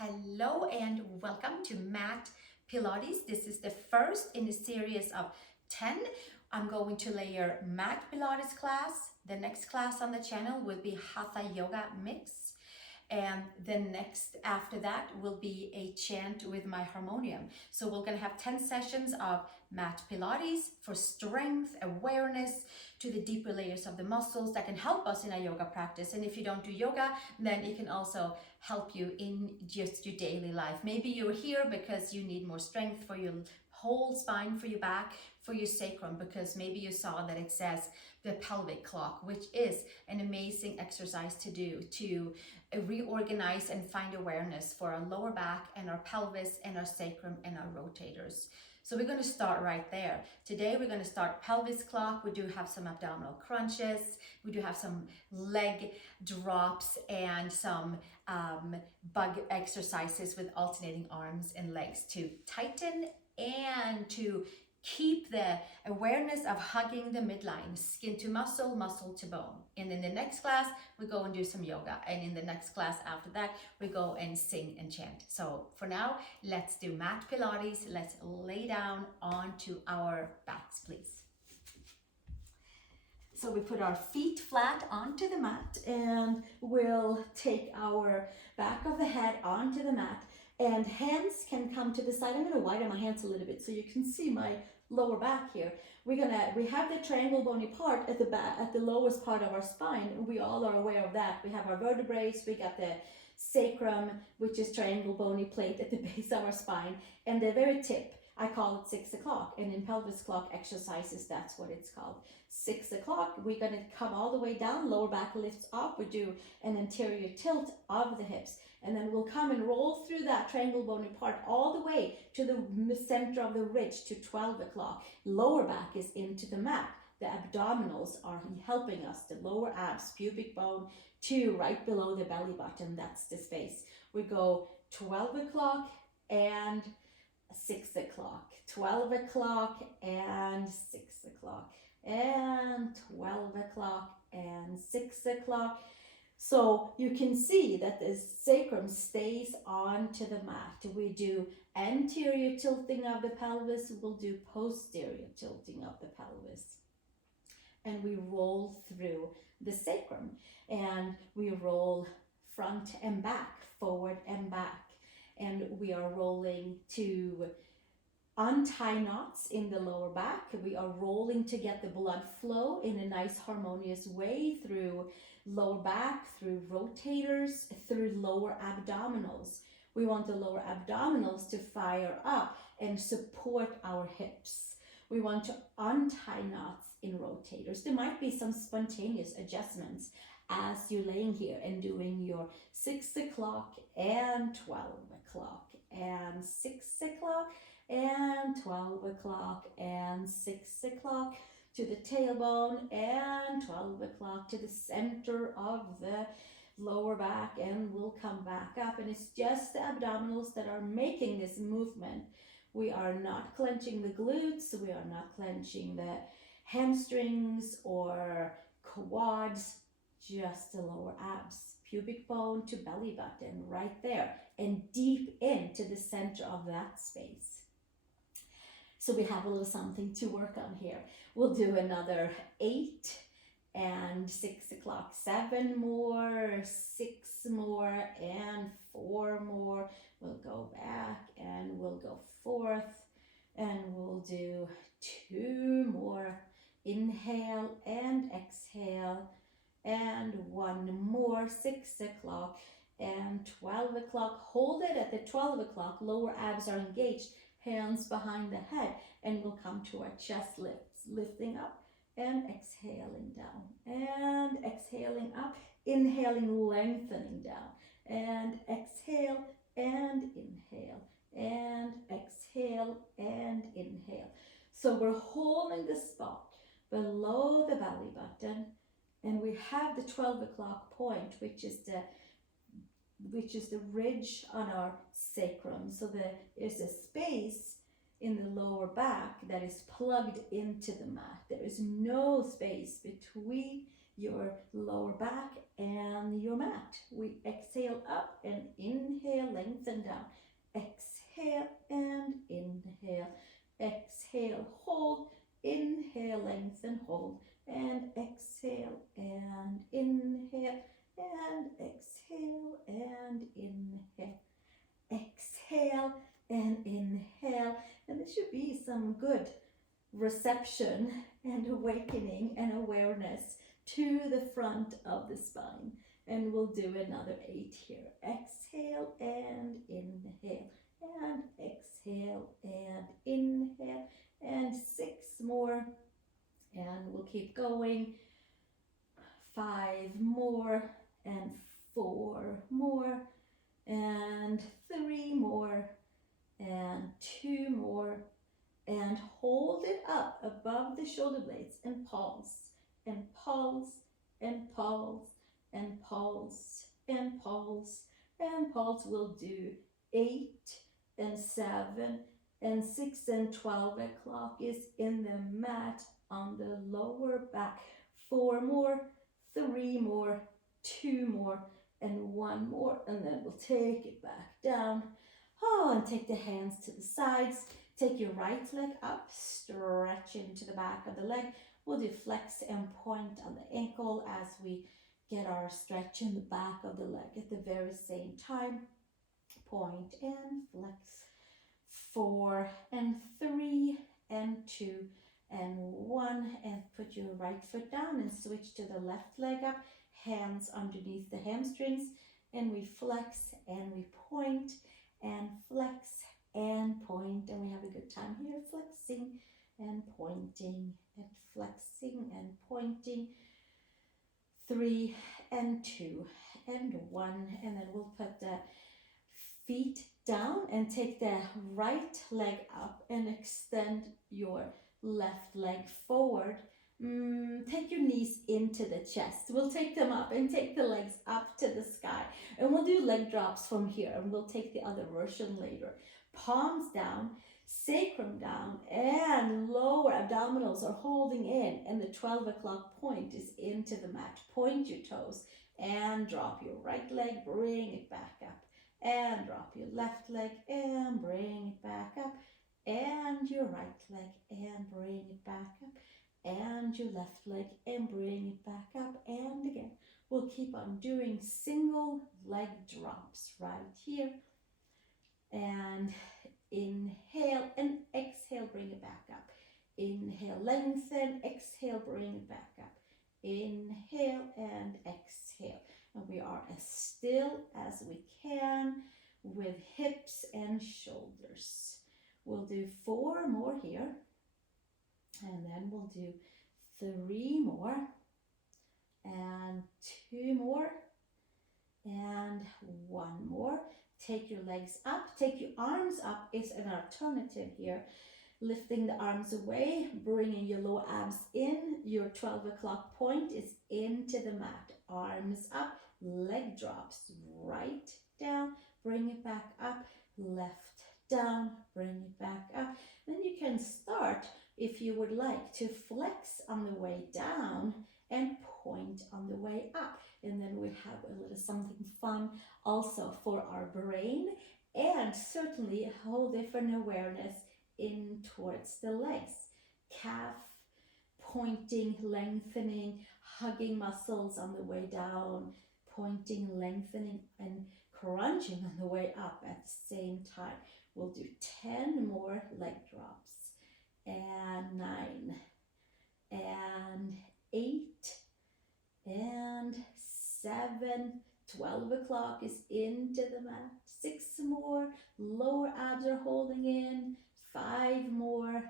Hello and welcome to Mat Pilates. This is the first in a series of 10. I'm going to layer Mat Pilates class. The next class on the channel will be Hatha Yoga Mix. And the next after that will be a chant with my harmonium. So we're going to have 10 sessions of Mat Pilates for strength, awareness, to the deeper layers of the muscles that can help us in our yoga practice. And if you don't do yoga, then it can also help you in just your daily life. Maybe you're here because you need more strength for your whole spine, for your back, for your sacrum, because maybe you saw that it says the pelvic clock, which is an amazing exercise to do to reorganize and find awareness for our lower back and our pelvis and our sacrum and our rotators. So we're going to start right there. Today we're going to start pelvis clock. We do have some abdominal crunches. We do have some leg drops and some bug exercises with alternating arms and legs to tighten and to keep the awareness of hugging the midline, skin to muscle, muscle to bone. And in the next class, we go and do some yoga. And in the next class after that, we go and sing and chant. So for now, let's do Mat Pilates. Let's lay down onto our backs, please. So we put our feet flat onto the mat and we'll take our back of the head onto the mat. And hands can come to the side. I'm going to widen my hands a little bit so you can see my lower back here. We have the triangle bony part at the back, at the lowest part of our spine. We all are aware of that. We have our vertebrae. We got the sacrum, which is triangle bony plate at the base of our spine, and the very tip. I call it 6 o'clock, and in pelvis clock exercises, that's what it's called. 6 o'clock, we're going to come all the way down, lower back lifts up. We do an anterior tilt of the hips, and then we'll come and roll through that triangle bony part all the way to the center of the ridge to 12 o'clock. Lower back is into the mat. The abdominals are helping us, the lower abs, pubic bone, to right below the belly button. That's the space. We go 12 o'clock and 6 o'clock, 12 o'clock and 6 o'clock, and 12 o'clock and 6 o'clock. So you can see that the sacrum stays onto the mat. We do anterior tilting of the pelvis, we'll do posterior tilting of the pelvis. And we roll through the sacrum, and we roll front and back, forward and back. And we are rolling to untie knots in the lower back. We are rolling to get the blood flow in a nice harmonious way through lower back, through rotators, through lower abdominals. We want the lower abdominals to fire up and support our hips. We want to untie knots in rotators. There might be some spontaneous adjustments as you're laying here and doing your 6 o'clock and 12 o'clock and 6 o'clock and 12 o'clock and 6 o'clock to the tailbone and 12 o'clock to the center of the lower back, and we'll come back up. And it's just the abdominals that are making this movement. We are not clenching the glutes, we are not clenching the hamstrings or quads, just the lower abs, pubic bone to belly button, right there, and deep into the center of that space. So we have a little something to work on here. We'll do another 8 and 6 o'clock, 7 more, 6 more, and 4 more. We'll go back and we'll go forth, and we'll do 2 more. Inhale and exhale, and 1 more, 6 o'clock and 12 o'clock. Hold it at the 12 o'clock. Lower abs are engaged, hands behind the head, and we'll come to our chest lifts, lifting up and exhaling down, and exhaling up, inhaling, lengthening down, and exhale and inhale, and exhale and inhale. So we're holding the spot below the belly button, and we have the 12 o'clock point, which is the ridge on our sacrum. So there's a space in the lower back that is plugged into the mat. There is no space between your lower back and your mat. We exhale up and inhale, lengthen down. Exhale and inhale. Exhale, hold. Inhale, lengthen, hold. And exhale and inhale. And exhale and inhale. Exhale and inhale. And there should be some good reception and awakening and awareness to the front of the spine. And we'll do another 8 here. Exhale and inhale. And exhale and inhale. And 6 more. And we'll keep going. 5 more. And 4 more. And 3 more. And 2 more. And hold it up above the shoulder blades and pulse, and pulse, and pulse, and pulse, and pulse, and pulse. We'll do 8 and 7 and 6 and 12 o'clock is in the mat on the lower back. 4 more, 3 more, 2 more, and 1 more. And then we'll take it back down. Oh, and take the hands to the sides. Take your right leg up, stretch into the back of the leg. We'll do flex and point on the ankle as we get our stretch in the back of the leg at the very same time. Point and flex. 4 and 3 and 2 and 1. And put your right foot down and switch to the left leg up. Hands underneath the hamstrings. And we flex and we point and flex and point, and we have a good time here, flexing and pointing and flexing and pointing. 3 and 2 and 1, and then we'll put the feet down and take the right leg up and extend your left leg forward. Take your knees into the chest. We'll take them up and take the legs up to the sky, and we'll do leg drops from here, and we'll take the other version later. Palms down, sacrum down, and lower abdominals are holding in, and the 12 o'clock point is into the mat. Point your toes and drop your right leg, bring it back up, and drop your left leg and bring it back up, and your right leg and bring it back up, and your left leg and bring it back up. And again, we'll keep on doing single leg drops right here. And inhale and exhale, bring it back up. Inhale, lengthen, exhale, bring it back up. Inhale and exhale. And we are as still as we can with hips and shoulders. We'll do 4 more here. And then we'll do 3 more. And 2 more. And 1 more. Take your legs up, take your arms up is an alternative here. Lifting the arms away, bringing your lower abs in. Your 12 o'clock point is into the mat. Arms up, leg drops, right down, bring it back up, left down, bring it back up. Then you can start, if you would like, to flex on the way down and point on the way up. And then we have a little something fun also for our brain, and certainly a whole different awareness in towards the legs. Calf pointing, lengthening, hugging muscles on the way down, pointing, lengthening, and crunching on the way up at the same time. We'll do 10 more leg drops, and 9, and 8, and 7, 12 o'clock is into the mat. 6 more, lower abs are holding in. 5 more,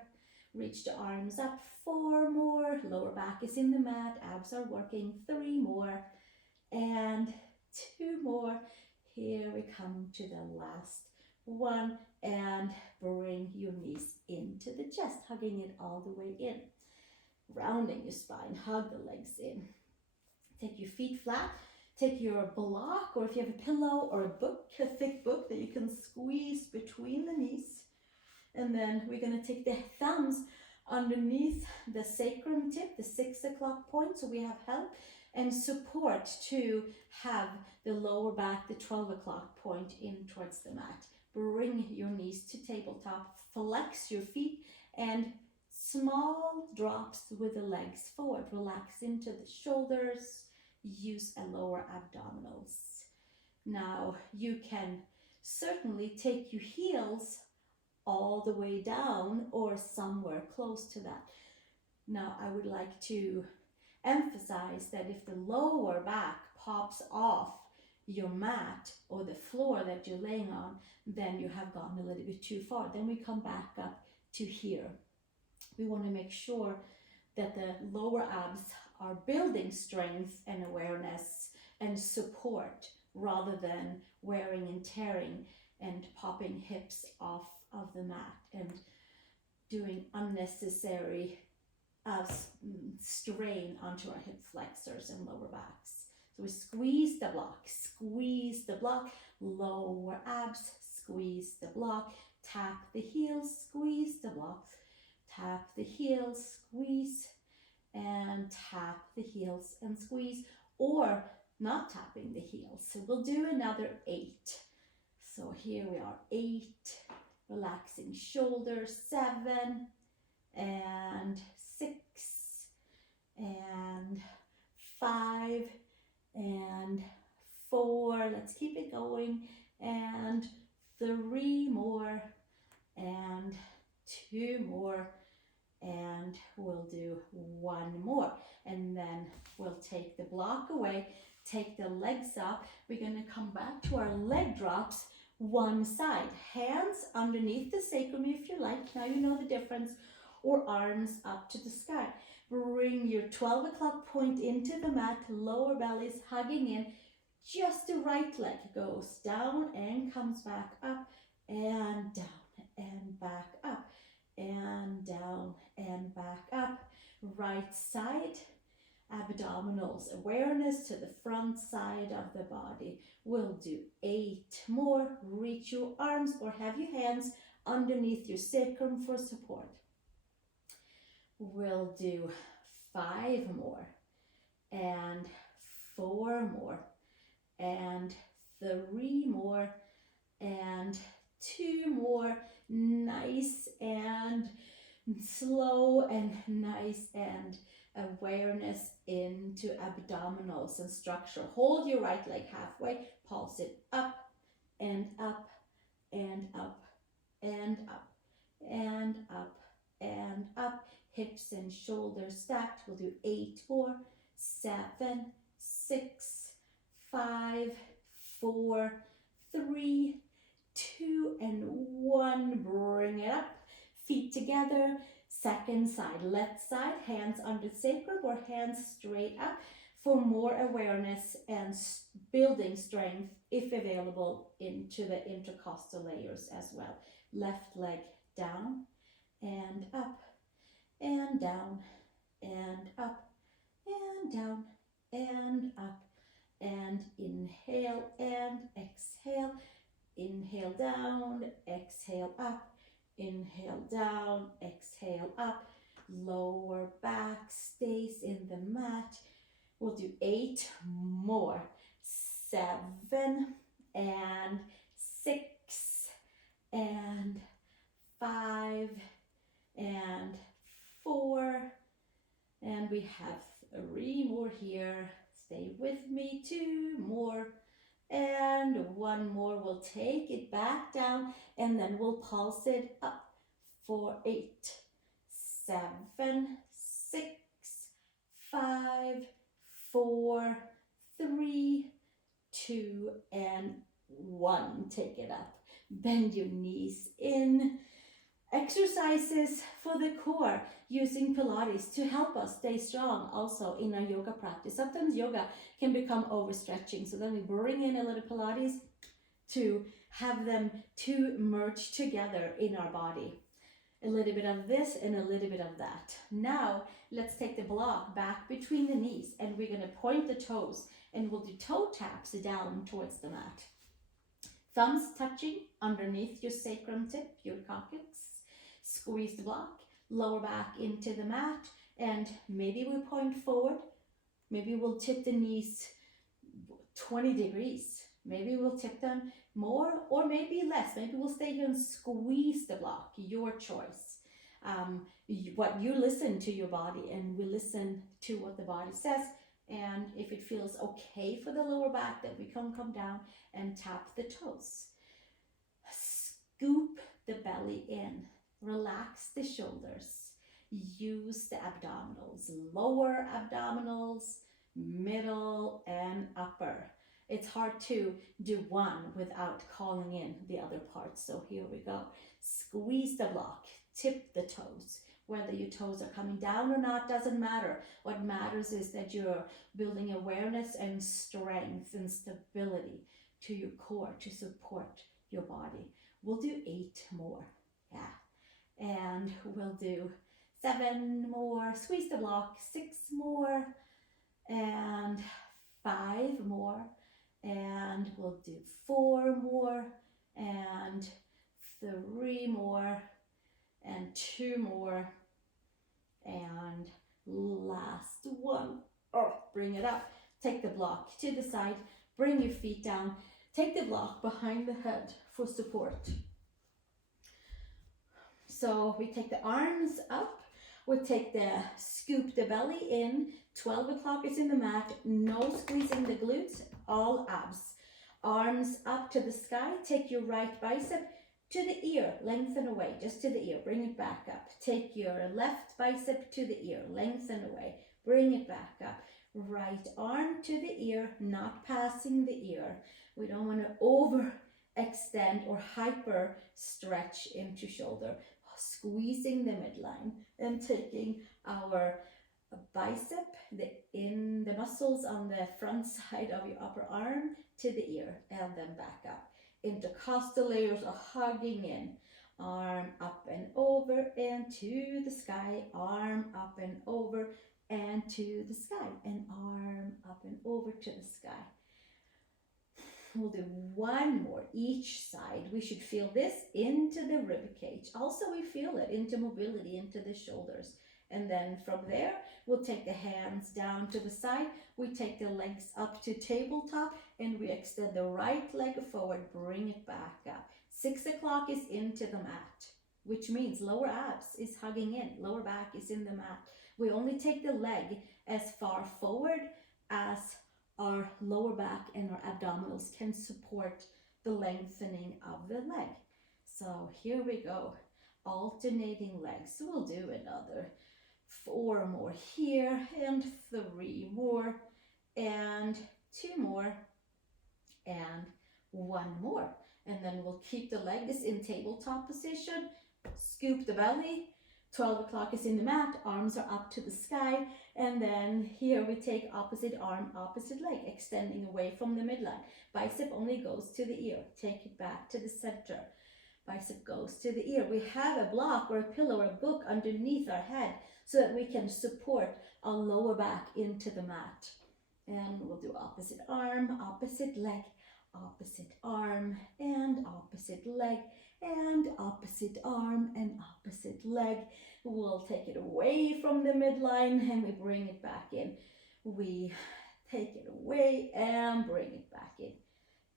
reach the arms up. 4 more, lower back is in the mat, abs are working. 3 more, and 2 more. Here we come to the last one, and bring your knees into the chest, hugging it all the way in. Rounding your spine, hug the legs in. Take your feet flat, take your block, or if you have a pillow or a book, a thick book that you can squeeze between the knees. And then we're going to take the thumbs underneath the sacrum tip, the 6 o'clock point, so we have help. and support to have the lower back, the 12 o'clock point in towards the mat. Bring your knees to tabletop, flex your feet, and small drops with the legs forward. Relax into the shoulders, use a lower abdominals. Now you can certainly take your heels all the way down or somewhere close to that. Now I would like to emphasize that if the lower back pops off your mat or the floor that you're laying on, then you have gone a little bit too far. Then we come back up to here. We want to make sure that the lower abs are building strength and awareness and support rather than wearing and tearing and popping hips off of the mat and doing unnecessary strain onto our hip flexors and lower backs. So we squeeze the block, lower abs, squeeze the block, tap the heels, squeeze the block, tap the heels, squeeze, and tap the heels and squeeze, or not tapping the heels. So we'll do another 8. So here we are, 8, relaxing shoulders, 7, and 6, and 5, and 4, let's keep it going, and 3 more, and 2 more, and we'll do 1 more, and then we'll take the block away, take the legs up. We're going to come back to our leg drops, one side, hands underneath the sacrum if you like, now you know the difference, or arms up to the sky. Bring your 12 o'clock point into the mat, lower belly's hugging in, just the right leg goes down and comes back up, and down and back up, and down and back up. Right side, abdominals, awareness to the front side of the body. We'll do 8 more. Reach your arms or have your hands underneath your sacrum for support. We'll do 5 more, and 4 more, and 3 more, and 2 more. Nice and slow and nice and awareness into abdominals and structure. Hold your right leg halfway, pulse it up and up and up and up and up and up. Hips and shoulders stacked. We'll do 8 more, 7, 6, 5, 4, 3, 2, and 1. Bring it up. Feet together. Second side, left side, hands under sacrum or hands straight up for more awareness and building strength, if available, into the intercostal layers as well. Left leg down and up and down and up and down and up, and inhale and exhale. Inhale down, exhale up, inhale down, exhale up. Lower back stays in the mat. We'll do 8 more, 7 and 6 and 5 and 4, and we have 3 more here. Stay with me. 2 more and 1 more. We'll take it back down and then we'll pulse it up for 8, 7, 6, 5, 4, 3, 2, and 1. Take it up. Bend your knees in. Exercises for the core using Pilates to help us stay strong also in our yoga practice. Sometimes yoga can become overstretching, so then we bring in a little Pilates to have them to merge together in our body. A little bit of this and a little bit of that. Now let's take the block back between the knees and we're going to point the toes and we'll do toe taps down towards the mat. Thumbs touching underneath your sacrum tip, your coccyx. Squeeze the block, lower back into the mat, and maybe we point forward Maybe we'll tip the knees 20 degrees. Maybe we'll tip them more or maybe less. Maybe we'll stay here and squeeze the block, your choice. What you listen to your body, and we listen to what the body says. And if it feels okay for the lower back, then we can come down and tap the toes. Scoop the belly in, relax the shoulders, use the abdominals, lower abdominals, middle and upper. It's hard to do one without calling in the other parts. So here we go. Squeeze the block, tip the toes. Whether your toes are coming down or not doesn't matter. What matters is that you're building awareness and strength and stability to your core to support your body. We'll do 8 more. Yeah. And we'll do 7 more. Squeeze the block. 6 more. And 5 more. And we'll do 4 more. And 3 more. And 2 more. And last one. Oh, bring it up. Take the block to the side. Bring your feet down. Take the block behind the head for support. So we take the arms up. We take the scoop the belly in. 12 o'clock is in the mat. No squeezing the glutes. All abs. Arms up to the sky. Take your right bicep to the ear, lengthen away, just to the ear, bring it back up. Take your left bicep to the ear, lengthen away, bring it back up. Right arm to the ear, not passing the ear. We don't want to overextend or hyper stretch into shoulder. Squeezing the midline and taking our bicep, the muscles on the front side of your upper arm to the ear and then back up. Intercostal layers are hugging in. Arm up and over and to the sky. Arm up and over and to the sky. And arm up and over to the sky. We'll do 1 more each side. We should feel this into the rib cage. Also, we feel it into mobility, into the shoulders. And then from there, we'll take the hands down to the side. We take the legs up to tabletop and we extend the right leg forward, bring it back up. 6 o'clock is into the mat, which means lower abs is hugging in, lower back is in the mat. We only take the leg as far forward as our lower back and our abdominals can support the lengthening of the leg. So here we go, alternating legs. So we'll do another 4 more here and 3 more and 2 more and 1 more. And then we'll keep the legs in tabletop position, scoop the belly. 12 o'clock is in the mat, arms are up to the sky, and then here we take opposite arm, opposite leg, extending away from the midline. Bicep only goes to the ear, take it back to the center. Bicep goes to the ear. We have a block or a pillow or a book underneath our head so that we can support our lower back into the mat. And we'll do opposite arm, opposite leg, opposite arm, and opposite leg, and opposite arm, and opposite leg. We'll take it away from the midline and we bring it back in. We take it away and bring it back in.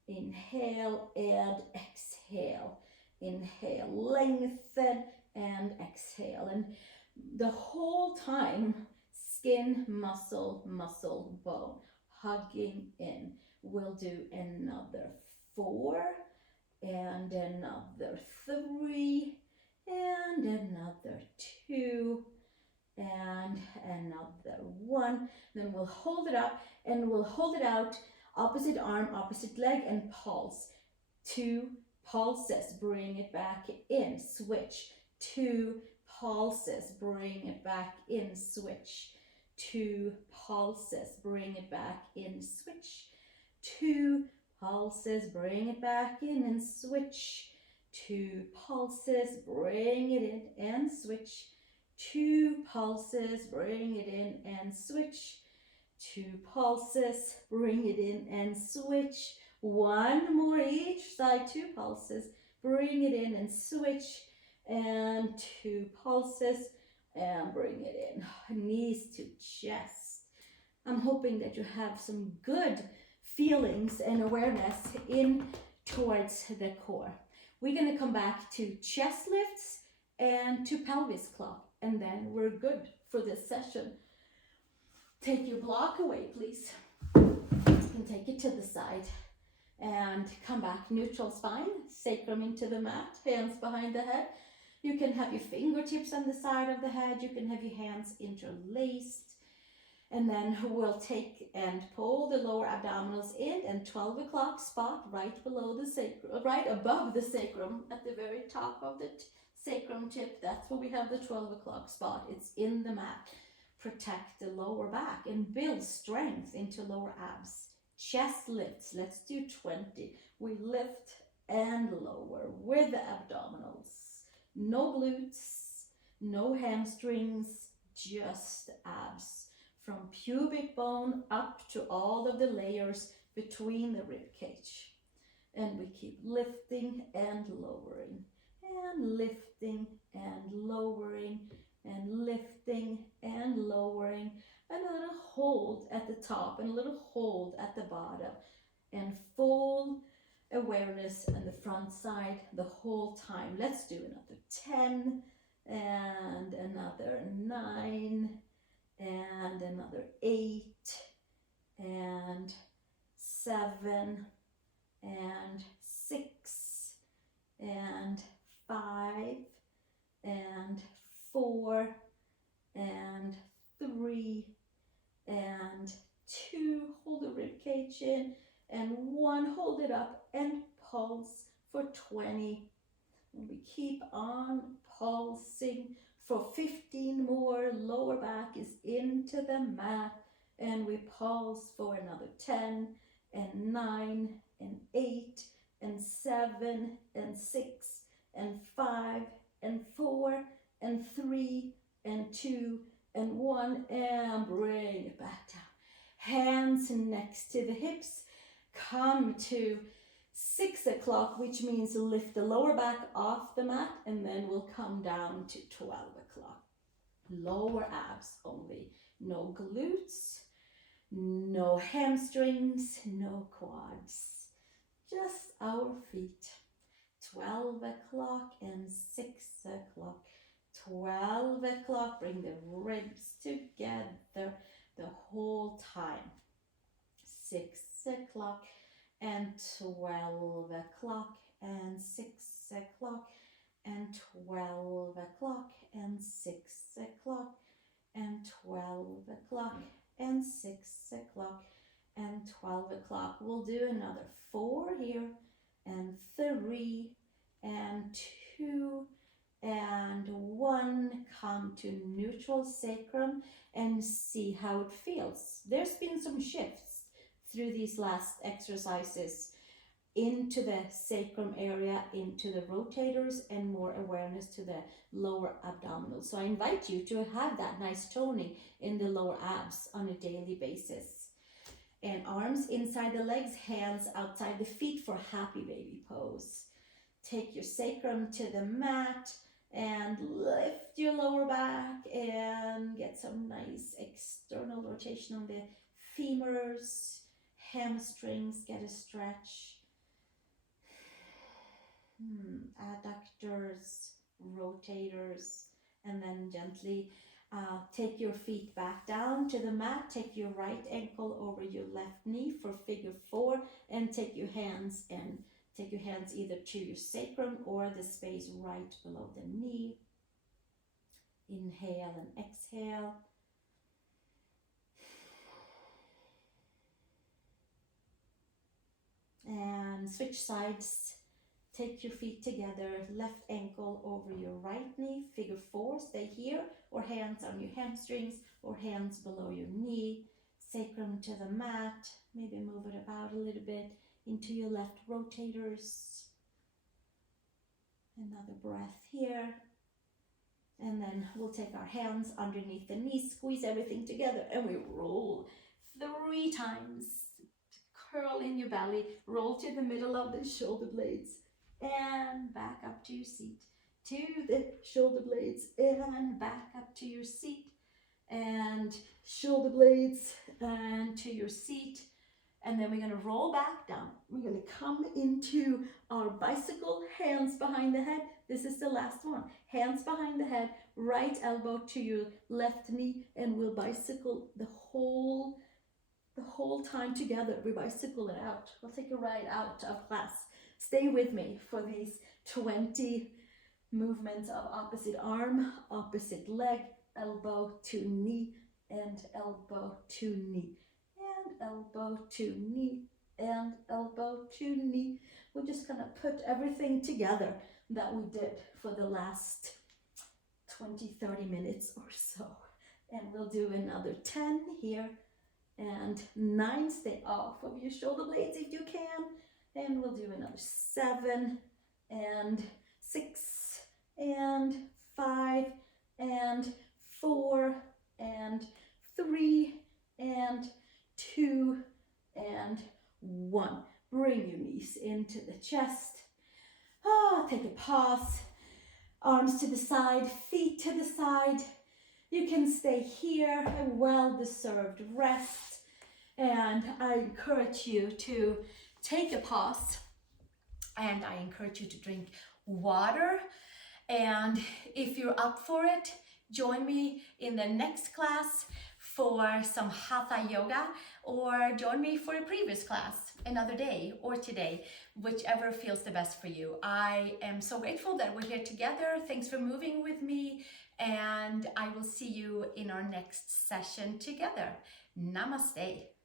Inhale and exhale. Inhale, lengthen, and exhale. And the whole time, skin, muscle, muscle, bone, hugging in. We'll do another 4 and another 3 and another 2 and another 1. Then we'll hold it up and we'll hold it out, opposite arm, opposite leg, and pulse. 2 pulses, bring it back in, switch. 2 pulses, bring it back in, switch. 2 pulses, bring it back in, switch. 2 pulses, bring it back in and switch. 2 pulses, bring it in and switch. 2 pulses, bring it in and switch. 2 pulses, bring it in and switch. 1 more each side, 2 pulses, bring it in and switch. And 2 pulses and bring it in. Knees to chest. I'm hoping that you have some good feelings and awareness in towards the core. We're going to come back to chest lifts and to pelvis clock, and then we're good for this session. Take your block away, please. You can take it to the side and come back, neutral spine, sacrum into the mat, hands behind the head. You can have your fingertips on the side of the head, you can have your hands interlaced, and then we'll take and pull the lower abdominals in, and 12 o'clock spot right below the sacrum, right above the sacrum, at the very top of the sacrum tip. That's where we have the 12 o'clock spot. It's in the mat. Protect the lower back and build strength into lower abs. Chest lifts, let's do 20. We lift and lower with the abdominals. No glutes, no hamstrings, just abs. From pubic bone up to all of the layers between the rib cage. And we keep lifting and lowering, and lifting and lowering, and lifting and lowering, and a little hold at the top and a little hold at the bottom, and full awareness on the front side the whole time. Let's do another 10 and another 9 and another 8 and 7 and 6 and 5 and 4 and 3 and 2. Hold the rib cage in, and 1. Hold it up and pulse for 20. And we keep on pulsing for 15 more. Lower back is into the mat, and we pulse for another 10 and 9 and 8 and 7 and 6 and 5 and 4 and 3 and 2 and 1, and bring it back down. Hands next to the hips. Come to 6 o'clock, which means lift the lower back off the mat, and then we'll come down to 12 o'clock. Lower abs only. No glutes, no hamstrings, no quads. Just our feet. 12 o'clock and 6 o'clock. 12 o'clock, bring the ribs together the whole time. 6 o'clock and 12 o'clock and 6 o'clock and 12 o'clock and 6 o'clock and 12 o'clock and 6 o'clock and 12 o'clock. We'll do another 4 here, and 3 and 2 and 1. Come to neutral sacrum and see how it feels. There's been some shifts through these last exercises into the sacrum area, into the rotators, and more awareness to the lower abdominals. So I invite you to have that nice toning in the lower abs on a daily basis. And arms inside the legs, hands outside the feet for happy baby pose. Take your sacrum to the mat and lift your lower back and get some nice external rotation on the femurs, hamstrings, get a stretch. Adductors, rotators, and then gently take your feet back down to the mat. Take your right ankle over your left knee for figure 4, and take your hands either to your sacrum or the space right below the knee. Inhale and exhale. And switch sides. Take your feet together, left ankle over your right knee, figure 4, stay here, or hands on your hamstrings, or hands below your knee, sacrum to the mat, maybe move it about a little bit into your left rotators. Another breath here, and then we'll take our hands underneath the knees, squeeze everything together, and we roll 3 times. Curl in your belly, roll to the middle of the shoulder blades, and back up to your seat, to the shoulder blades, and back up to your seat, and shoulder blades and to your seat. And then we're going to roll back down. We're going to come into our bicycle, hands behind the head. This is the last one. Hands behind the head, right elbow to your left knee, and we'll bicycle the whole time together. We bicycle it out. We'll take a ride out of class. Stay with me for these 20 movements of opposite arm, opposite leg, elbow to knee, and elbow to knee, and elbow to knee, and elbow to knee. We're just gonna put everything together that we did for the last 20-30 minutes or so. And we'll do another 10 here, and 9. Stay off of your shoulder blades if you can. And we'll do another 7 and 6 and 5 and 4 and 3 and 2 and 1. Bring your knees into the chest. Take a pause. Arms to the side, feet to the side. You can stay here, a well-deserved rest. And I encourage you to take a pause, and I encourage you to drink water. And if you're up for it, join me in the next class for some hatha yoga, or join me for a previous class another day or today, whichever feels the best for you. I am so grateful that we're here together. Thanks for moving with me, and I will see you in our next session together. Namaste.